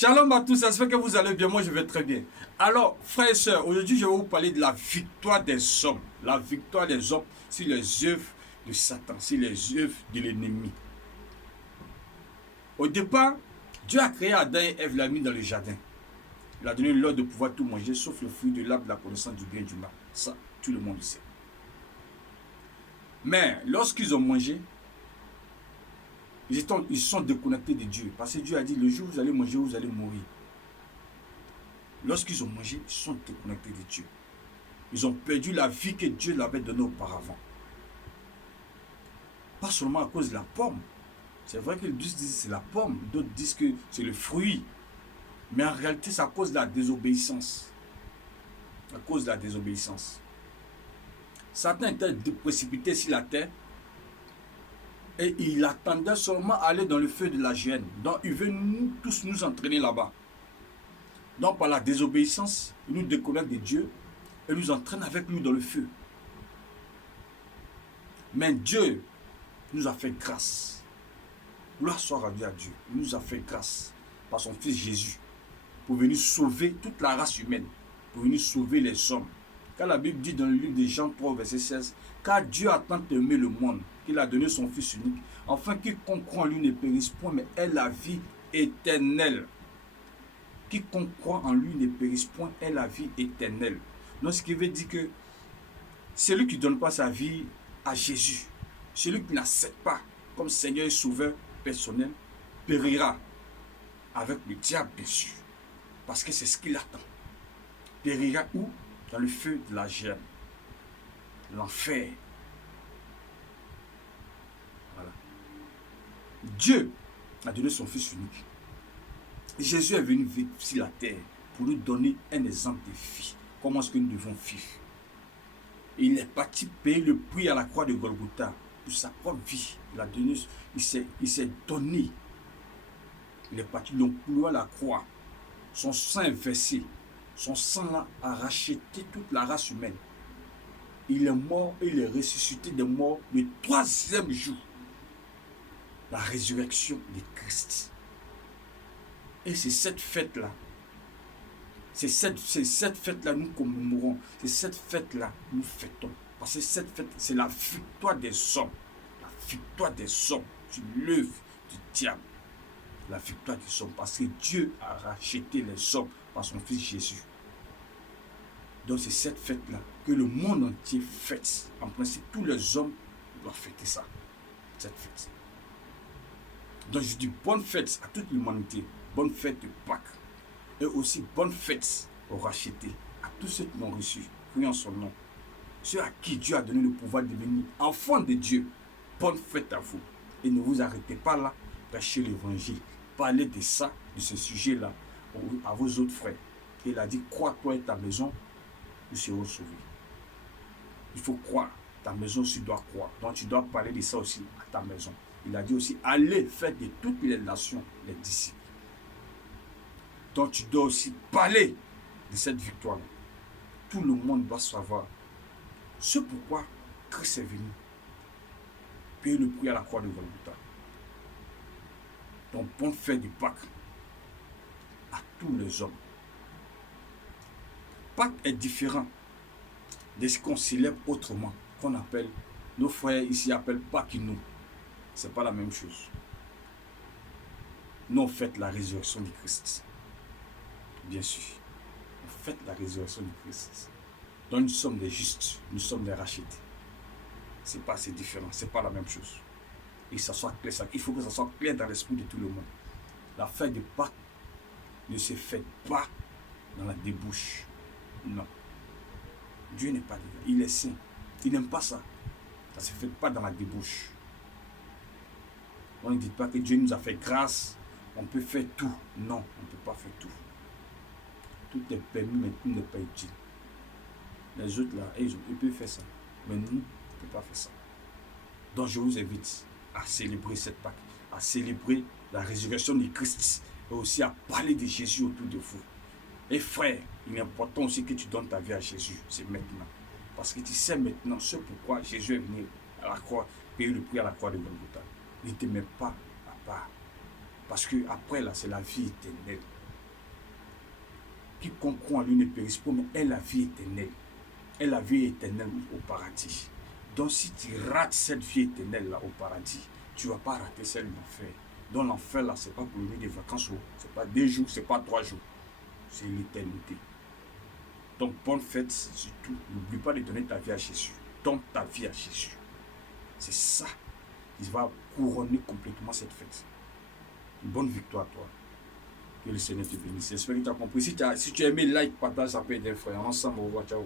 Shalom à tous, ça se fait que vous allez bien, moi je vais très bien. Alors, frères et sœurs, aujourd'hui je vais vous parler de la victoire des hommes. La victoire des hommes sur les œuvres de Satan, sur les œuvres de l'ennemi. Au départ, Dieu a créé Adam et Ève, l'a mis dans le jardin. Il a donné l'ordre de pouvoir tout manger, sauf le fruit de l'arbre de la connaissance du bien et du mal. Ça, tout le monde le sait. Mais lorsqu'ils ont mangé, ils sont déconnectés de Dieu. Parce que Dieu a dit, le jour où vous allez manger, vous allez mourir. Lorsqu'ils ont mangé, ils sont déconnectés de Dieu. Ils ont perdu la vie que Dieu leur avait donnée auparavant. Pas seulement à cause de la pomme. C'est vrai que disent que c'est la pomme, d'autres disent que c'est le fruit. Mais en réalité, c'est à cause de la désobéissance. À cause de la désobéissance. Satan était précipité sur la terre et il attendait seulement à aller dans le feu de la géhenne. Donc il veut tous nous entraîner là-bas. Donc par la désobéissance, il nous déconnecte de Dieu et nous entraîne avec lui dans le feu. Mais Dieu nous a fait grâce. Gloire soit rendue à Dieu. Il nous a fait grâce par son Fils Jésus pour venir sauver toute la race humaine, pour venir sauver les hommes. Car la Bible dit dans le livre de Jean 3, verset 16, « Car Dieu a tant aimé le monde qu'il a donné son Fils unique, afin quiconque croit en lui ne périsse point, mais ait la vie éternelle. » Quiconque croit en lui ne périsse point, ait la vie éternelle. Donc ce qui veut dire que celui qui ne donne pas sa vie à Jésus, celui qui n'accepte pas comme Seigneur et Sauveur personnel, périra avec le diable, bien sûr. Parce que c'est ce qu'il attend. Périra où? Dans le feu de la géhenne. L'enfer. Voilà. Dieu a donné son Fils unique. Jésus est venu vivre sur la terre pour nous donner un exemple de vie. Comment est-ce que nous devons vivre? Et il est parti payer le prix à la croix de Golgotha pour sa propre vie. Il s'est donné. Il est parti l'enclouer à la croix. Son sang est versé. Son sang là a racheté toute la race humaine. Il est mort et il est ressuscité des morts le 3e jour. La résurrection de Christ. Et c'est cette fête-là. C'est cette fête-là nous commémorons. C'est cette fête-là nous fêtons. Parce que cette fête, c'est la victoire des hommes. La victoire des hommes sur l'œuvre du diable. La victoire des hommes. Parce que Dieu a racheté les hommes par son Fils Jésus. Donc c'est cette fête-là que le monde entier fête. En principe, tous les hommes doivent fêter ça. Cette fête. Donc je dis bonne fête à toute l'humanité. Bonne fête de Pâques. Et aussi bonne fête aux rachetés. À tous ceux qui l'ont reçu. Priez en son nom. Ceux à qui Dieu a donné le pouvoir de devenir enfants de Dieu. Bonne fête à vous. Et ne vous arrêtez pas là. Prêchez l'évangile. Parlez de ça, de ce sujet-là, à vos autres frères. Il a dit, crois toi et ta maison, nous serons sauvés. Il faut croire. Ta maison, tu dois croire. Donc tu dois parler de ça aussi à ta maison. Il a dit aussi, allez faire de toutes les nations les disciples. Donc tu dois aussi parler de cette victoire-là. Tout le monde doit savoir. C'est pourquoi Christ est venu. Payer le prix à la croix de Golgotha. Donc bonne fête de Pâques à tous les hommes. Pâques est différent de ce qu'on célèbre autrement, qu'on appelle, nos frères ici appellent Pâques-nous. Ce n'est pas la même chose. Nous on fête la résurrection du Christ. Bien sûr. On fête la résurrection du Christ. Donc nous sommes des justes, nous sommes des rachetés. C'est différent, c'est pas la même chose. Et ça soit clair, il faut que ça soit clair dans l'esprit de tout le monde. La fête de Pâques ne se fait pas dans la débauche. Non. Dieu n'est pas dedans. Il est saint. Il n'aime pas ça. Ça ne se fait pas dans la débauche. On ne dit pas que Dieu nous a fait grâce. On peut faire tout. Non, on ne peut pas faire tout. Tout est permis, mais tout n'est pas utile. Les autres là, ils peuvent faire ça. Mais nous, on ne peut pas faire ça. Donc je vous invite à célébrer cette Pâque, à célébrer la résurrection de Christ et aussi à parler de Jésus autour de vous. Et frère, il est important aussi que tu donnes ta vie à Jésus, c'est maintenant. Parce que tu sais maintenant ce pourquoi Jésus est venu à la croix, payer le prix à la croix de Golgotha. Ne te mets pas à part. Parce que après là, c'est la vie éternelle. Quiconque croit en lui ne périsse pas, mais ait la vie éternelle. Ait la vie éternelle au paradis. Donc si tu rates cette vie éternelle-là au paradis, tu ne vas pas rater celle de l'enfer. Donc l'enfer, là, ce n'est pas pour lui des vacances, ce n'est pas 2 jours, ce n'est pas 3 jours. C'est l'éternité. Donc bonne fête, surtout, n'oublie pas de donner ta vie à Jésus. Donne ta vie à Jésus. C'est ça qui va couronner complètement cette fête. Une bonne victoire à toi. Que le Seigneur te bénisse. J'espère que tu as compris. Si tu as aimé, like, partage, ça peut aider, frère. Ensemble, au revoir, ciao.